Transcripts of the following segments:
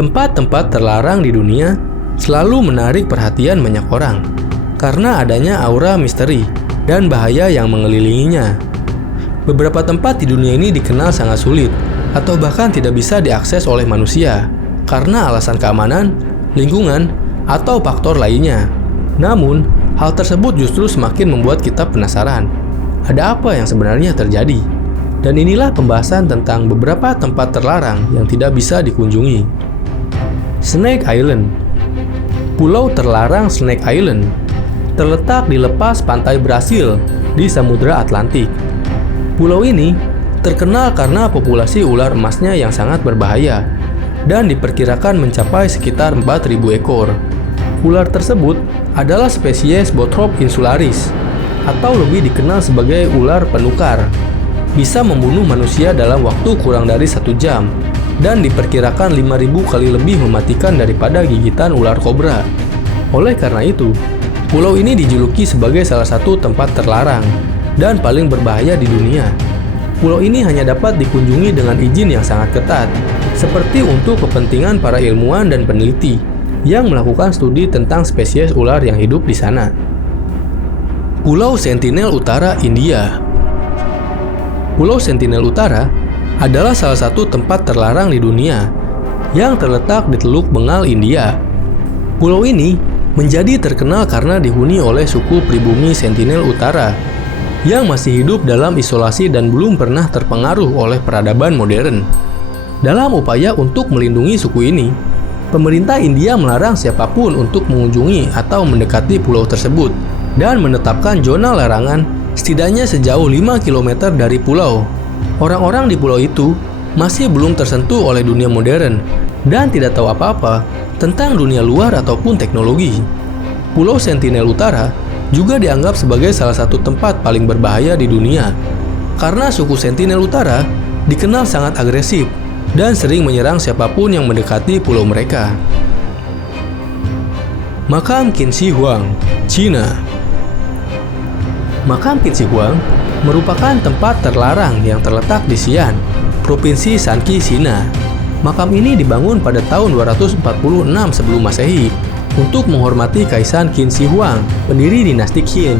Tempat-tempat terlarang di dunia selalu menarik perhatian banyak orang karena adanya aura misteri dan bahaya yang mengelilinginya. Beberapa tempat di dunia ini dikenal sangat sulit atau bahkan tidak bisa diakses oleh manusia karena alasan keamanan, lingkungan, atau faktor lainnya. Namun, hal tersebut justru semakin membuat kita penasaran. Ada apa yang sebenarnya terjadi? Dan inilah pembahasan tentang beberapa tempat terlarang yang tidak bisa dikunjungi. Snake Island. Pulau terlarang Snake Island terletak di lepas pantai Brasil di Samudra Atlantik. Pulau ini terkenal karena populasi ular emasnya yang sangat berbahaya dan diperkirakan mencapai sekitar 4.000 ekor. Ular tersebut adalah spesies Bothrops insularis atau lebih dikenal sebagai ular penukar. Bisa membunuh manusia dalam waktu kurang dari 1 jam dan diperkirakan 5.000 kali lebih mematikan daripada gigitan ular kobra. Oleh karena itu, pulau ini dijuluki sebagai salah satu tempat terlarang dan paling berbahaya di dunia. Pulau ini hanya dapat dikunjungi dengan izin yang sangat ketat, seperti untuk kepentingan para ilmuwan dan peneliti yang melakukan studi tentang spesies ular yang hidup di sana. Pulau Sentinel Utara, India. Pulau Sentinel Utara adalah salah satu tempat terlarang di dunia yang terletak di Teluk Bengal, India. Pulau ini menjadi terkenal karena dihuni oleh suku pribumi Sentinel Utara yang masih hidup dalam isolasi dan belum pernah terpengaruh oleh peradaban modern. Dalam upaya untuk melindungi suku ini, pemerintah India melarang siapapun untuk mengunjungi atau mendekati pulau tersebut dan menetapkan zona larangan setidaknya sejauh 5 km dari pulau. Orang-orang di pulau itu masih belum tersentuh oleh dunia modern dan tidak tahu apa-apa tentang dunia luar ataupun teknologi. Pulau Sentinel Utara juga dianggap sebagai salah satu tempat paling berbahaya di dunia karena suku Sentinel Utara dikenal sangat agresif dan sering menyerang siapapun yang mendekati pulau mereka. Makam Qin Shi Huang, Cina. Makam Qin Shi Huang merupakan tempat terlarang yang terletak di Xi'an, Provinsi Shanxi, Cina. Makam ini dibangun pada tahun 246 sebelum Masehi untuk menghormati Kaisar Qin Shi Huang, pendiri dinasti Qin,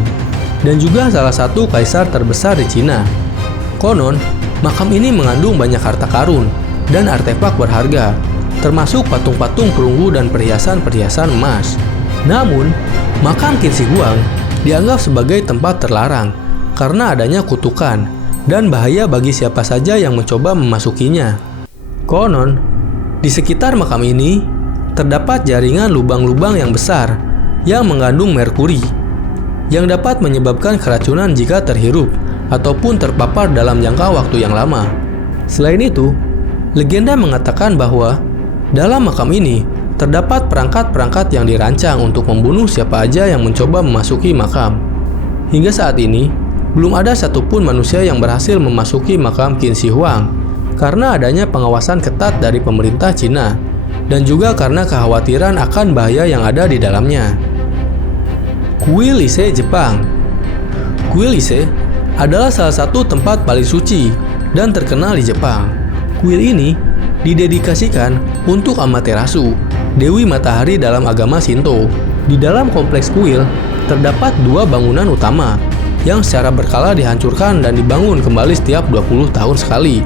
dan juga salah satu kaisar terbesar di Cina. Konon, makam ini mengandung banyak harta karun dan artefak berharga, termasuk patung-patung perunggu dan perhiasan-perhiasan emas. Namun, makam Qin Shi Huang dianggap sebagai tempat terlarang karena adanya kutukan dan bahaya bagi siapa saja yang mencoba memasukinya. Konon, di sekitar makam ini terdapat jaringan lubang-lubang yang besar yang mengandung merkuri yang dapat menyebabkan keracunan jika terhirup ataupun terpapar dalam jangka waktu yang lama. Selain itu, legenda mengatakan bahwa dalam makam ini terdapat perangkat-perangkat yang dirancang untuk membunuh siapa aja yang mencoba memasuki makam. Hingga saat ini, belum ada satupun manusia yang berhasil memasuki makam Qin Shi Huang karena adanya pengawasan ketat dari pemerintah Cina dan juga karena kekhawatiran akan bahaya yang ada di dalamnya. Kuil Ise, Jepang. Kuil Ise adalah salah satu tempat paling suci dan terkenal di Jepang. Kuil ini didedikasikan untuk Amaterasu, Dewi Matahari dalam agama Shinto. Di dalam kompleks kuil terdapat 2 bangunan utama yang secara berkala dihancurkan dan dibangun kembali setiap 20 tahun sekali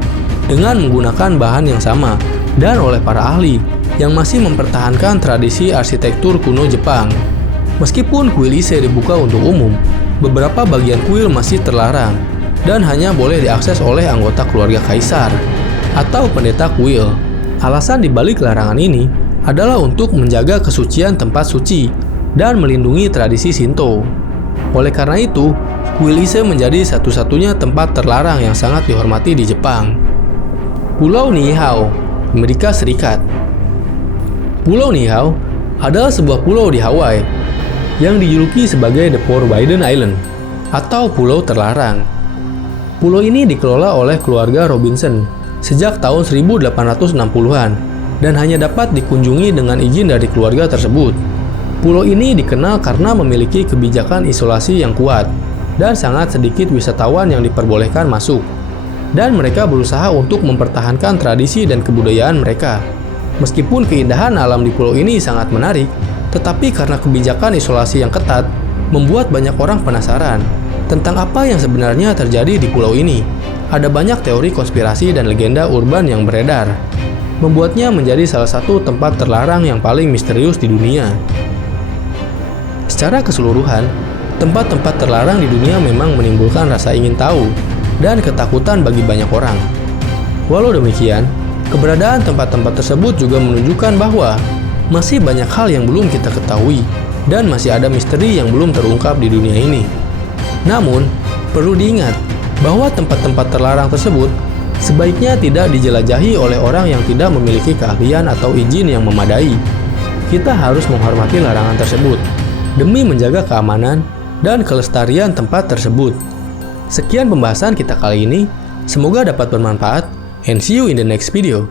dengan menggunakan bahan yang sama dan oleh para ahli yang masih mempertahankan tradisi arsitektur kuno Jepang. Meskipun kuil Ise dibuka untuk umum, beberapa bagian kuil masih terlarang dan hanya boleh diakses oleh anggota keluarga kaisar atau pendeta kuil. Alasan dibalik larangan ini adalah untuk menjaga kesucian tempat suci dan melindungi tradisi Shinto. Oleh karena itu, kuil Ise menjadi satu-satunya tempat terlarang yang sangat dihormati di Jepang. Pulau Niihau, Amerika Serikat. Pulau Niihau adalah sebuah pulau di Hawaii yang dijuluki sebagai The Forbidden Island atau Pulau Terlarang. Pulau ini dikelola oleh keluarga Robinson sejak tahun 1860-an dan hanya dapat dikunjungi dengan izin dari keluarga tersebut. Pulau ini dikenal karena memiliki kebijakan isolasi yang kuat dan sangat sedikit wisatawan yang diperbolehkan masuk, dan mereka berusaha untuk mempertahankan tradisi dan kebudayaan mereka. Meskipun keindahan alam di pulau ini sangat menarik, tetapi karena kebijakan isolasi yang ketat, membuat banyak orang penasaran tentang apa yang sebenarnya terjadi di pulau ini. Ada banyak teori konspirasi dan legenda urban yang beredar, membuatnya menjadi salah satu tempat terlarang yang paling misterius di dunia. Secara keseluruhan, tempat-tempat terlarang di dunia memang menimbulkan rasa ingin tahu dan ketakutan bagi banyak orang. Walau demikian, keberadaan tempat-tempat tersebut juga menunjukkan bahwa masih banyak hal yang belum kita ketahui dan masih ada misteri yang belum terungkap di dunia ini. Namun, perlu diingat bahwa tempat-tempat terlarang tersebut sebaiknya tidak dijelajahi oleh orang yang tidak memiliki keahlian atau izin yang memadai. Kita harus menghormati larangan tersebut demi menjaga keamanan dan kelestarian tempat tersebut. Sekian pembahasan kita kali ini, semoga dapat bermanfaat, and see you in the next video.